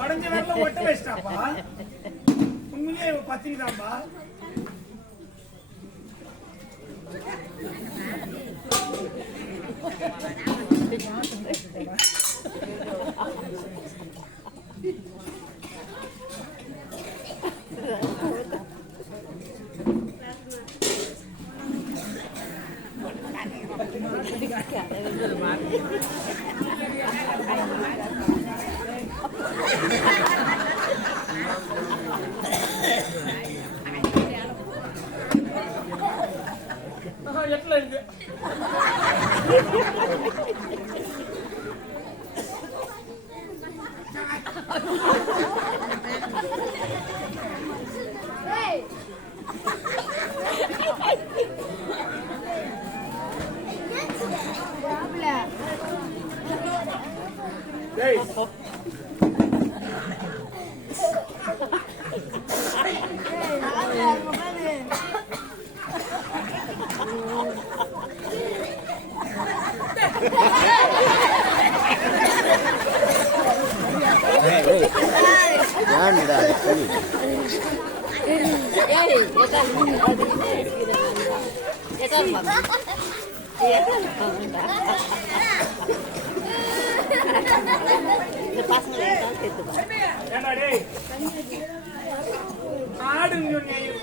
உடஞ்ச வரல ஒட்ட வச்சிட்டாப்பா. உண்மையே பத்திரிதாப்பா. எட்ல இருக்கு.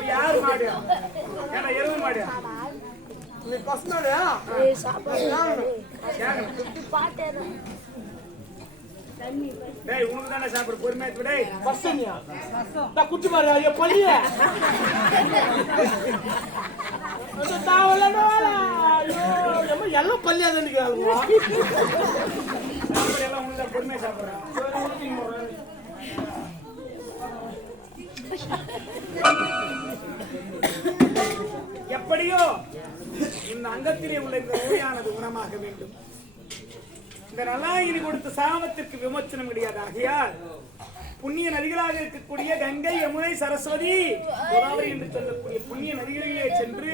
யாரு மாடு எருவு மாடு உனக்கு தானே சாப்பிடு பொறுமையா குட்டி பாரு பள்ளிய எல்லாம் பள்ளியா தான் எல்லாம் உனக்கு பொறுமையா சாப்பிடுறேன். எப்படியோ இந்த அங்கத்திலே உள்ள இந்த நோயானது குணமாக வேண்டும். இந்த நலாயினி கொடுத்த சாபத்திற்கு விமோச்சனம் கிடையாது. ஆகையால் புண்ணிய நதிகளாக இருக்கக்கூடிய கங்கை, யமுனை, சரஸ்வதி, கோதாவரி என்று சொல்லக்கூடிய புண்ணிய நதிகளிலே சென்று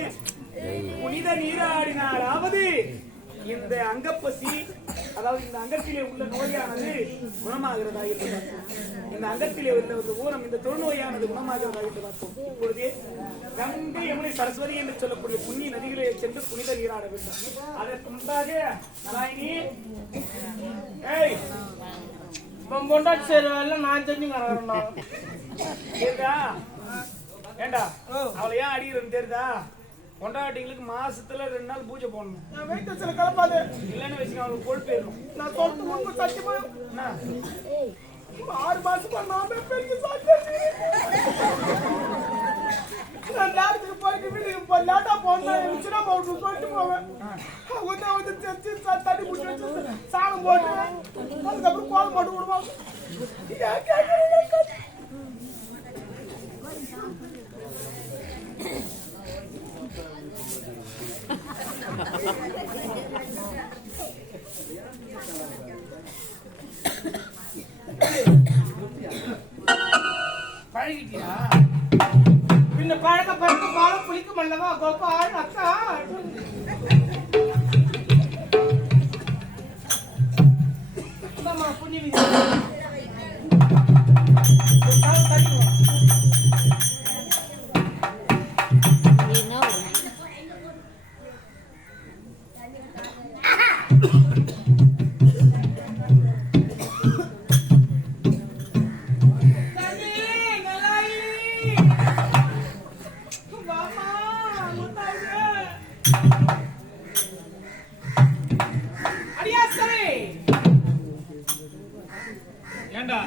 புனித நீராடினாலாவது இந்த அங்கப்பசி, அதாவது இந்த அங்கத்திலே உள்ள நோயானது குணமாகிறதா என்று பார்த்தோம். இந்த அங்கத்திலே உள்ள ஊனம், இந்த தொழுநோயானது குணமாகிறதா என்று பார்த்தோம். இப்பொழுதே கங்கை, யமுனை, சரஸ்வதி என்று சொல்லக்கூடிய புண்ணிய நதிகளே சென்று புனித நீராட வேண்டும். அதற்கு முன்பாக நலாயினி பொண்டாட்டி சேருவா நான் தெரிஞ்சு தெரியுதா? ஏண்டா அவளை ஏன் அடிக்கிறேன்னு தெரியுதா? பொண்டாட்டிங்களுக்கு மாசத்துல 2 நாள் பூஜை போடணும். கலப்பாது இல்லன்னு வச்சுக்க அவங்களுக்கு கொழுப்பு இருக்கும். நான் சொல்லிட்டு சத்தியமா 6 மாசமா நாமே பெரிய நான் டாக்டருக்கு போயிட்டு வீட்டுக்கு லேட்டா போனேன். உச்சினா போட்டு போயிட்டு போவேன். வந்து தண்ணி பிடிச்சி வச்சு சாணம் போட்டு அதுக்கப்புறம் கோலம் போட்டு விடுவாங்க. பழகிட்டியா? பின்ன பழக்க பழக்க பாலம் புளிக்கும் அல்லவா கோபால் அக்கா. புண்ணிய ஏண்டா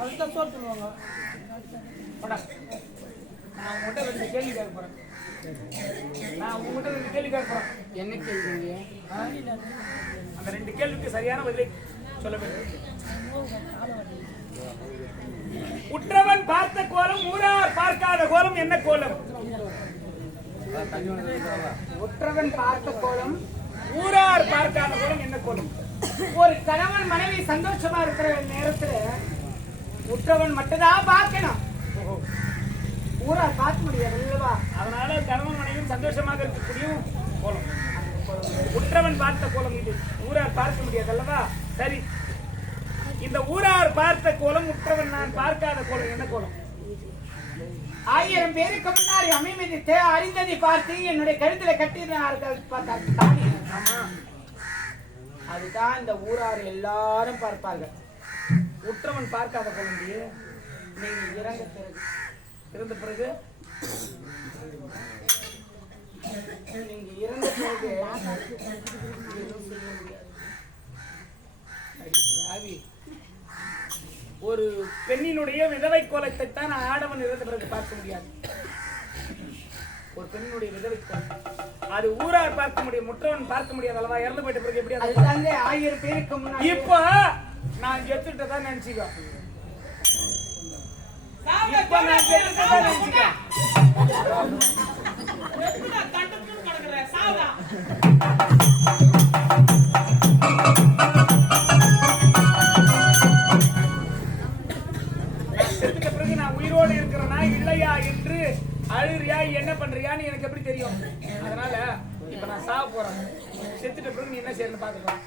அதுதான் சொல்லுவாங்க. நான் உங்கள்கிட்ட 2 கேள்வி கேட்க போறேன். என்ன கேள்வி? அந்த 2 கேள்விக்கு சரியான பதிலை சொல்ல வேண்டும். உற்றவன் பார்த்த கோலம், ஊரார் பார்க்காத கோலம் என்ன கோலம்? உற்றவன் பார்த்த கோலம், ஊரார் பார்க்காத கோலம் என்ன கோலம்? ஒரு கணவன் மனைவி சந்தோஷமா இருக்கிற நேரத்துல உற்றவன் மட்டும்தான் பார்க்கணும். ஊரா பார்க்க முடியாது இல்லவா? அதனால கணவன் மனைவியும் சந்தோஷமாக இருக்கக்கூடிய கோலம் உற்றவன் பார்த்த கோலம் இது. ஊரார் பார்க்க முடியாது அல்லவா? சரி, இந்த ஊரார் பார்த்த கோலம் உற்றவன் நான் பார்க்காத கோலம் என்ன கோலம்? 1000 பேருக்கு முன்னாடி அமைதித்து அறிந்ததை பார்த்து என்னுடைய கழுத்துல கட்டினார்கள் பார்த்தாங்க. அதுதான் இந்த ஊரார் எல்லாரும் பார்ப்பார்கள். உற்றவன் பார்க்காத கோலம் நீங்க இருந்த பிறகு நீங்க இறந்த பிறகு ஒரு பெண்ணினுடைய விதவை கோலத்தை தான் ஆடவன் இறந்த பிறகு பார்க்க முடியாது. ஒரு பெண்ணுடைய விதவை கோலம் அது ஊரார் பார்க்க முடியும், முற்றவன் பார்க்க முடியாது அல்லவா? இறந்து போயிட்ட பிறகு எப்படி? 1000 பேருக்கு முன்னாடி இப்போ நான் செத்துட்டதான் நினைச்சுக்கோ. இப்ப நான் செத்துட்டதான் நினைச்சுக்கோ. செத்துட்ட பிறகு நான் உயிரோடு இருக்கிறேனா இல்லையா என்று அழுறியா என்ன பண்றியான்னு எனக்கு எப்படி தெரியும்? அதனால இப்ப நான் சாக போறேன். செத்துட்ட பிறகு நீ என்ன செய்யணும் பாத்துக்கலாம்.